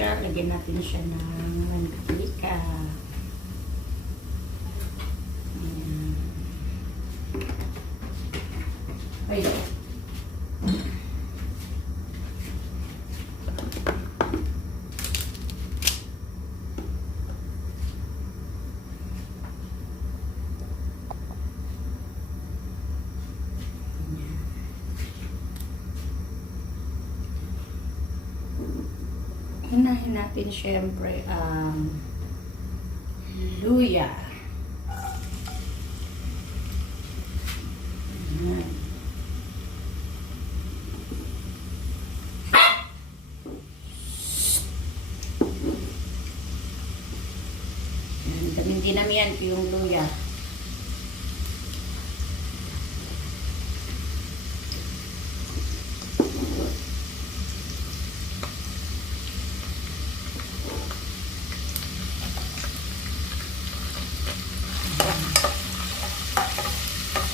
siya, lagyan natin siya ng mantika. Ayan. Ay, Unahin natin syempre ang luya. Ayan. Ayan, dinamihan ko yung luya.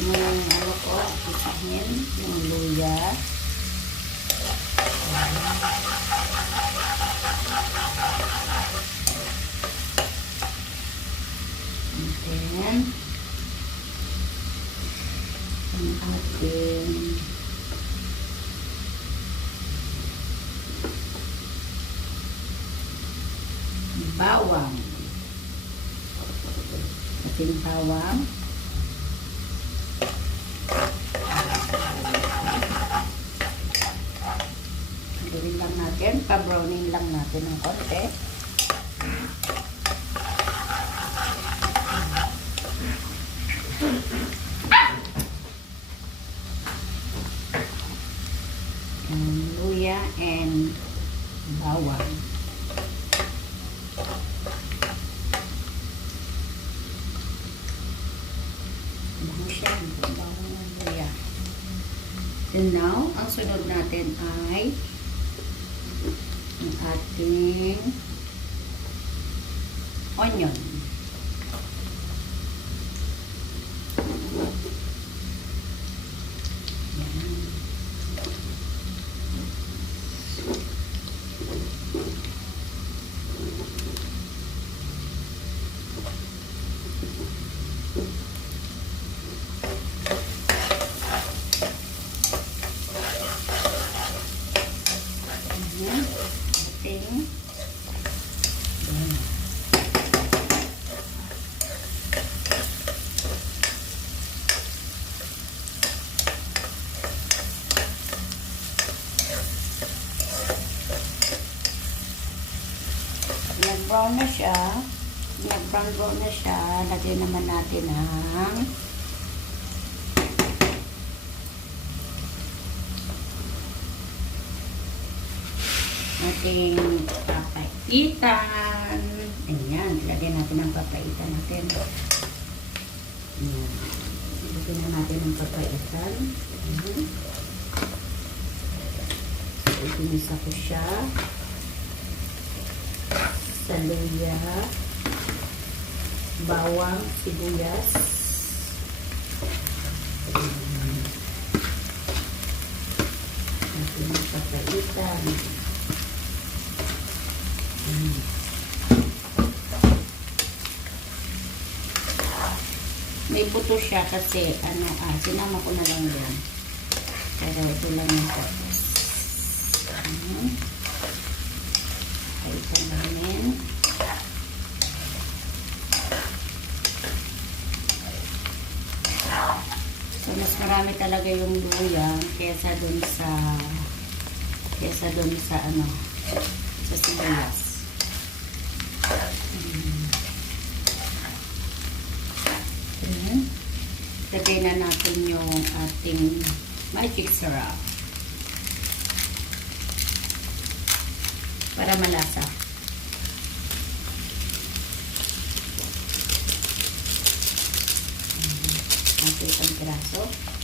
Yung ano ko, isahin, yung luya. Then, ang ating bawang. Ating bawang. Gawin lang natin, pa-browning lang natin ng konti. Um, luya and bawang. Bango siya, bawang ng luya. And now, ang sunod natin ay ang ating onion. Yan. Ayan. Ating Ayan. Nag-brown na siya. Nag-brown brown na siya. Lagyan naman natin ang ating papaitan. Ayan, lagyan natin ang papaitan natin. Ayan. Lagyan na natin ang papaitan. Ayan. Itinisa ko siya. Sa luya. Bawang, sibuyas. Natin ang papaitan. May buto siya kasi ano ah, sinama ko na lang yan. Pero ito lang yung purpose. Ano? Ay, ito namin. So, mas marami talaga yung luya kesa dun sa kesa dun sa ano sa sibuyas. Ayan. Lagay na natin yung ating magic syrup. Para malasa. Natin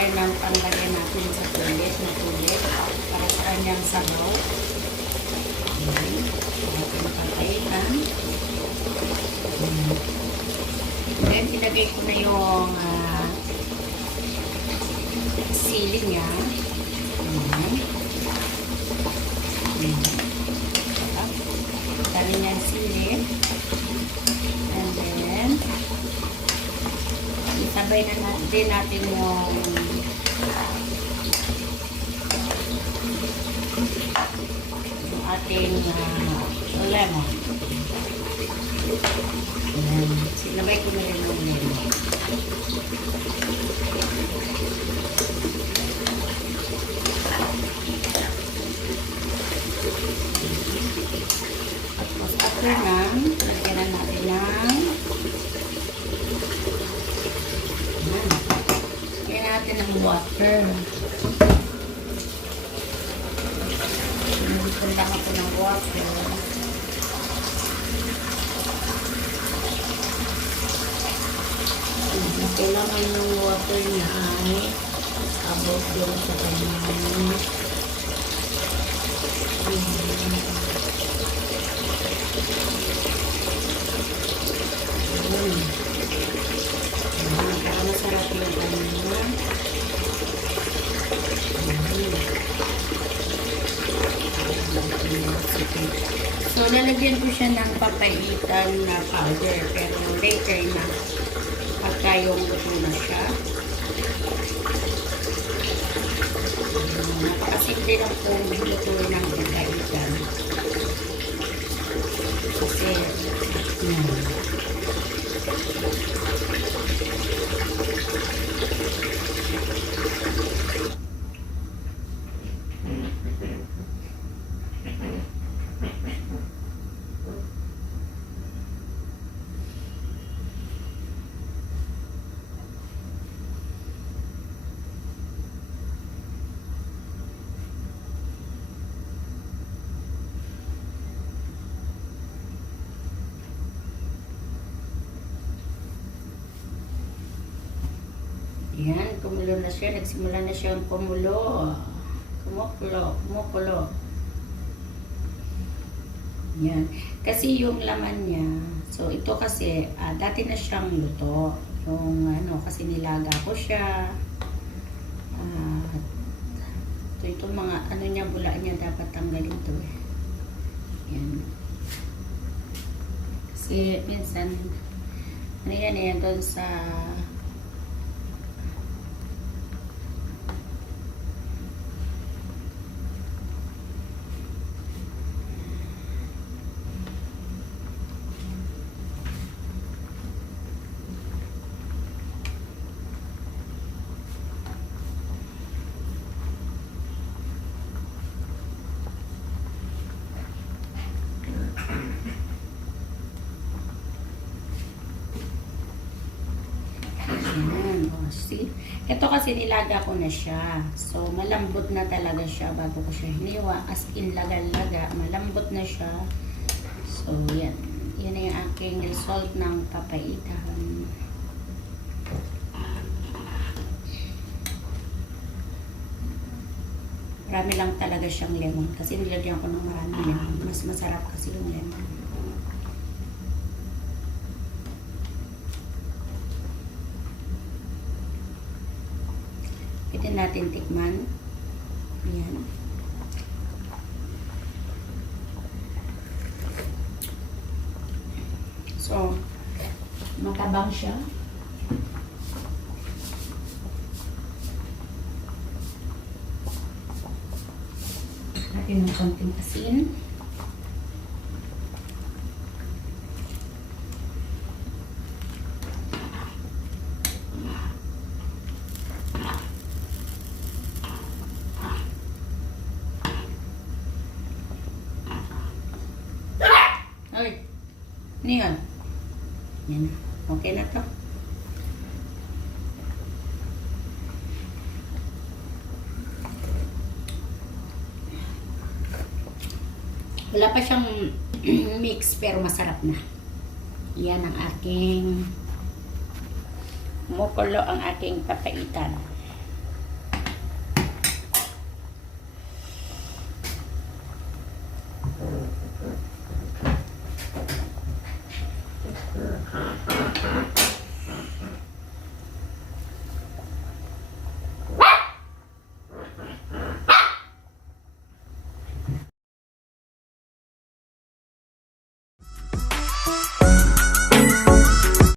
tayo ng panglagay natin sa tulit na tulit para sa kanyang sabaw. Ayan. Ating patayin. Then, ilagay ko na yung ah, sili niya. Ayan. Ayan. Dali niya yung sili. And then, isabay na natin, natin yung yung ating ah, lemon. Ayan. Sinabay ko na rin yung lemon. Tapos after nan, lagyan na natin ng Ayan. Lagyan natin ng water. Lang ako ng. Ayan. Kailangan yung water niya ay abot yung sa kanyang Ayan. Ayan, para masarap yung kanya. So, lalagyan ko siya ng papaitan na powder. Pero later na, pagka yung luto na siya. Ayan, Napakasimple lang po luto ng papaitan. Kasi, yan. Yan, kumulo na siya. Nagsimula na siyang kumulo. Kumukulo, kumukulo. Yan. Kasi yung laman niya, so ito kasi, ah, dati na siyang luto. Yung ano, kasi nilaga ko siya. Ah, ito, mga ano niya, bula niya, dapat tanggalin to eh. Yan. Kasi minsan, ano yan eh, doon sa Ayan, o, see? Ito kasi nilaga ko na siya. So, malambot na talaga siya bago ko siya hiniwa. As in, laga-laga. Malambot na siya. So, yan. Yan na yung aking result ng papaitan. Marami lang talaga siyang lemon. Kasi nilagyan ko ng maraming lemon. Mas masarap kasi yung lemon. Natin tikman. Ayan. So, matabang siya. Natin ng konting asin. Ano yun? Yan. Okay na to. Wala pa siyang mix pero masarap na. Yan ang aking mukulo ang aking papaitan.